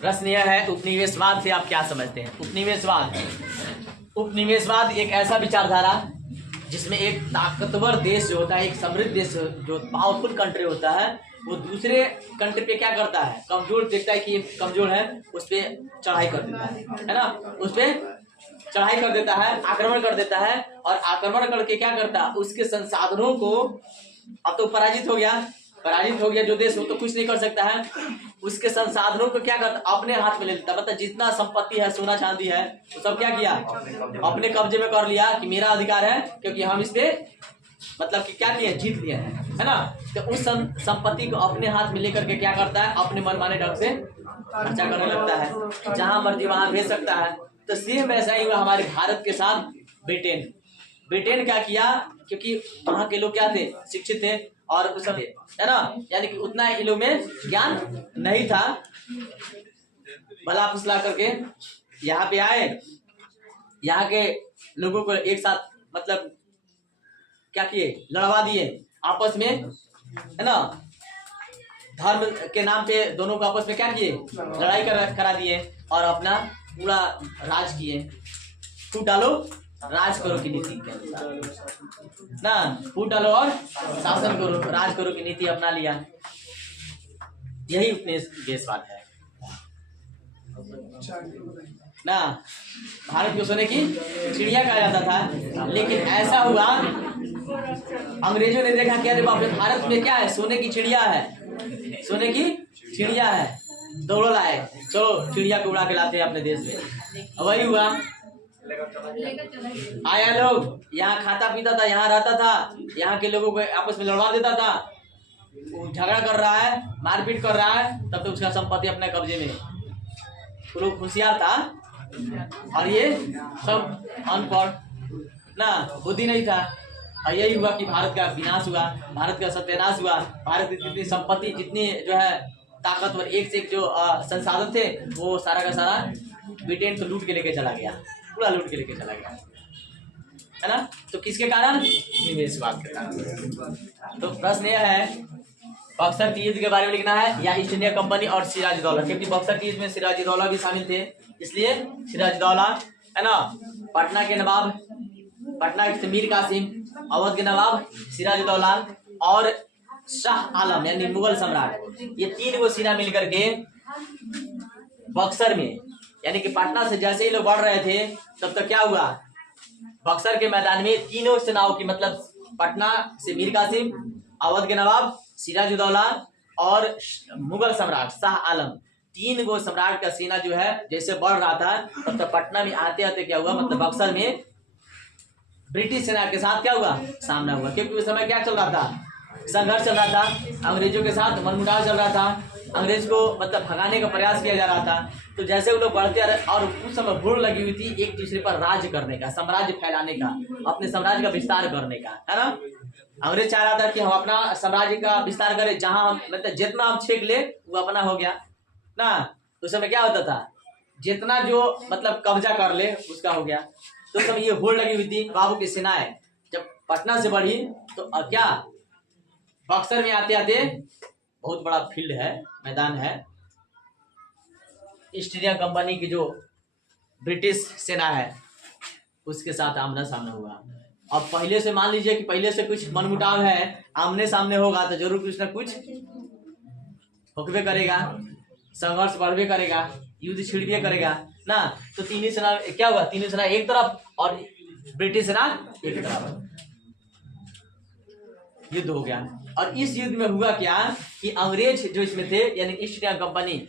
प्रश्न यह है, उपनिवेशवाद से आप क्या समझते हैं? उपनिवेशवाद एक ऐसा विचारधारा जिसमें एक ताकतवर देश जो होता है, एक समृद्ध देश जो पावरफुल कंट्री होता है, वो दूसरे कंट्री पे क्या करता है, कमजोर देखता है कि ये कमजोर है, उस पर चढ़ाई कर देता है ना, उस पर चढ़ाई कर देता है, आक्रमण कर देता है। और आक्रमण करके क्या करता है, उसके संसाधनों को, अब तो पराजित हो गया जो देश, वो तो कुछ नहीं कर सकता है, उसके संसाधनों को क्या करता, अपने हाथ में ले लेता। मतलब जितना संपत्ति है, सोना चांदी है, वो सब क्या किया, अपने कब्जे में कर लिया कि मेरा अधिकार है, क्योंकि हम इस पे मतलब कि क्या किए, जीत लिए हैं, है ना। तो उस संपत्ति को अपने हाथ में लेकर के क्या करता है, अपने मनमाने ढंग से खर्चा करने लगता है, जहां मर्जी वहां भेज सकता है। तो सेम ऐसा ही हुआ हमारे भारत के साथ ब्रिटेन क्या किया, क्योंकि वहां के लोग क्या थे, शिक्षित थे और उस थे, है ना, यानी कि उतना इन लोग में ज्ञान नहीं था। भला फुसला करके यहाँ पे आए, यहाँ के लोगों को एक साथ मतलब क्या किए, लड़वा दिए आपस में, है ना, धर्म के नाम पे दोनों को आपस में क्या किए, लड़ाई करा दिए और अपना पूरा राज किए। फूट डालो राज करो की नीति के अनुसार ना, फूट डालो और शासन करो, राज करो की नीति अपना लिया। यही उपनिवेशवाद है ना। भारत को सोने की चिड़िया कहा जाता था, लेकिन ऐसा हुआ अंग्रेजों ने देखा क्या, बाप रे, भारत में क्या है, सोने की चिड़िया है, दौड़ लाए, चलो चिड़िया को उड़ा के लाते हैं अपने देश में। वही हुआ, आया लोग, यहाँ खाता पीता था, यहाँ रहता था, यहाँ के लोगों को आपस में लड़वा देता था, झगड़ा कर रहा है, मारपीट कर रहा है, तब तो उसका संपत्ति अपने कब्जे में। वो लोग होशियार था और ये सब अनपढ़ ना, बुद्धि नहीं था। और यही हुआ कि भारत का विनाश हुआ, भारत का सत्यानाश हुआ। भारत की जितनी संपत्ति, जितनी जो है ताकतवर, एक से एक जो संसाधन थे, वो सारा का सारा ब्रिटेन तो लूट के लेके चला गया, पूरा लूट के लेके चला गया, है ना। तो किसके कारण, निवेशवाद के कारण। तो प्रश्न यह है, बक्सर की युद्ध के बारे में लिखना है या ईस्ट इंडिया कंपनी और सिराजुद्दौला, क्योंकि बक्सर की युद्ध में सिराजुद्दौला भी शामिल थे, इसलिए सिराजुद्दौला, है ना। पटना के नवाब, पटना के मीर कासिम, अवध के नवाब सिराजुद्दौला और शाह आलम यानी मुगल सम्राट, ये तीन को सेना मिलकर के बक्सर में, यानी कि पटना से जैसे ही लोग बढ़ रहे थे, तब तक क्या हुआ, बक्सर के मैदान में तीनों सेनाओं की, मतलब पटना से मीर कासिम, अवध के नवाब सिराजुद्दौला और मुगल सम्राट शाह आलम, तीन गो सम्राट का सेना जो है जैसे बढ़ रहा था, तब तक पटना में आते आते क्या हुआ, मतलब बक्सर में ब्रिटिश सेना के साथ क्या हुआ, सामना हुआ। क्योंकि उस समय क्या चल रहा था, संघर्ष चल रहा था, अंग्रेजों के साथ मनमुटाव चल रहा था, अंग्रेज को मतलब भगाने का प्रयास किया जा रहा था। तो जैसे वो लोग बढ़ते आ रहे, और उस समय भूड़ लगी हुई थी एक दूसरे पर राज करने का, साम्राज्य फैलाने का, अपने साम्राज्य का विस्तार करने का, है ना। अंग्रेज चाह रहा था कि हम अपना साम्राज्य का विस्तार करें, जहां हम मतलब जितना हम छेक ले वो अपना हो गया ना। उस समय क्या होता था, जितना जो मतलब कब्जा कर ले उसका हो गया। तो उस समय ये भूड़ लगी हुई थी, बाबू की सेनाएं जब पटना से बढ़ी तो क्या बक्सर में आते आते, बहुत बड़ा फील्ड है, मैदान है, ईस्ट इंडिया कंपनी की जो ब्रिटिश सेना है उसके साथ आमना सामना हुआ। अब पहले से मान लीजिए कि पहले से कुछ मनमुटाव है, आमने सामने होगा तो जरूर कुछ ना कुछ होकबे करेगा, संघर्ष बढ़वे करेगा, युद्ध छिड़वे करेगा ना। तो तीनों सेना क्या हुआ, तीनों सेना एक तरफ और ब्रिटिश सेना एक तरफ, युद्ध हो गया। और इस युद्ध में हुआ क्या कि अंग्रेज जो इसमें थे, यानी ईस्ट इंडिया कंपनी,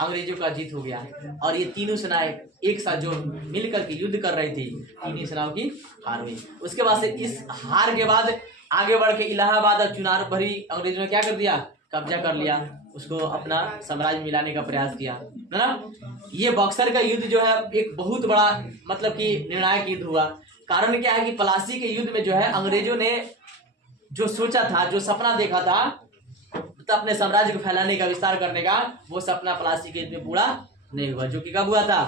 अंग्रेजों का जीत हो गया। और ये तीनों सेनाएं एक साथ जो मिलकर के युद्ध कर रही थी, तीनों सेनाओं की हार हुई। उसके बाद से इस हार के बाद आगे बढ़ के इलाहाबाद और चुनार भरी अंग्रेजों ने क्या कर दिया, कब्जा कर लिया, उसको अपना साम्राज्य मिलाने का प्रयास किया, है ना। ये बक्सर का युद्ध जो है एक बहुत बड़ा मतलब कि निर्णायक युद्ध हुआ। कारण क्या है कि प्लासी के युद्ध में जो है अंग्रेजों ने जो सोचा था, जो सपना देखा था तो अपने साम्राज्य को फैलाने का, विस्तार करने का, वो सपना प्लासी के युद्ध में पूरा नहीं हुआ। जो कि कब हुआ था,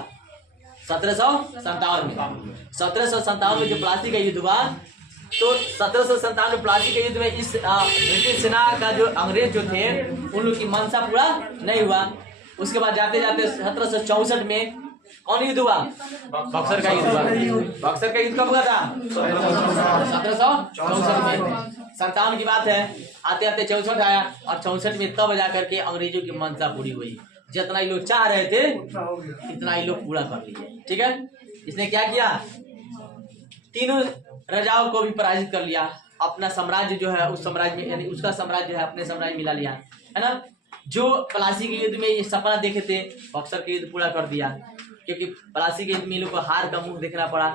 1757 में। 1757 में जो प्लासी का युद्ध हुआ, तो 1757 प्लासी के युद्ध में इस ब्रिटिश सेना का जो अंग्रेज जो थे, उन लोग की मंशा पूरा नहीं हुआ। उसके बाद जाते जाते 1764 में कौन युद्ध हुआ? बक्सर का युद्ध हुआ। बक्सर का युद्ध कब हुआ था? 1764 में। 57 की बात है, आते आते 64 आया और 64 में तब जा करके अंग्रेजों की मंशा पूरी हुई। जितना ये लोग चाह रहे थे इतना ये लोग पूरा कर लिए। ठीक है, इसने क्या किया? तीनों राजाओं को भी पराजित कर लिया। अपना साम्राज्य जो है उस साम्राज्य में, यानी उसका साम्राज्य जो है अपने साम्राज्य मिला लिया, है ना। जो प्लासी के युद्ध में ये सपना देखे थे, बक्सर के युद्ध पूरा कर दिया। क्योंकि प्लासी के युद्ध में ये लोग को हार का मुंह देखना पड़ा,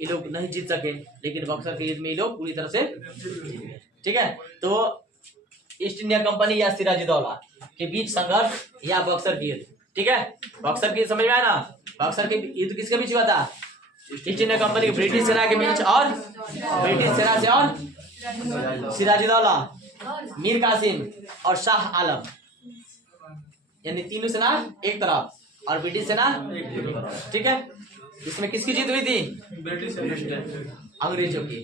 ये लोग नहीं जीत सके, लेकिन बक्सर के युद्ध में ये लोग पूरी तरह से जीत गए। ठीक है, तो ईस्ट इंडिया कंपनी या सिराजुद्दौला के बीच संघर्ष या बक्सर की युद्ध। ठीक है, बक्सर की समझ में आया ना? बक्सर के युद्ध किसके बीच हुआ था? ईस्ट इंडिया कंपनी की ब्रिटिश सेना के बीच और ब्रिटिश सेना से और सिराजुद्दौला, मीर कासिम और शाह आलम, यानी तीनों सेना एक तरफ और ब्रिटिश सेना एक तरफ। ठीक है, इसमें किसकी जीत हुई थी? ब्रिटिश अंग्रेजों की।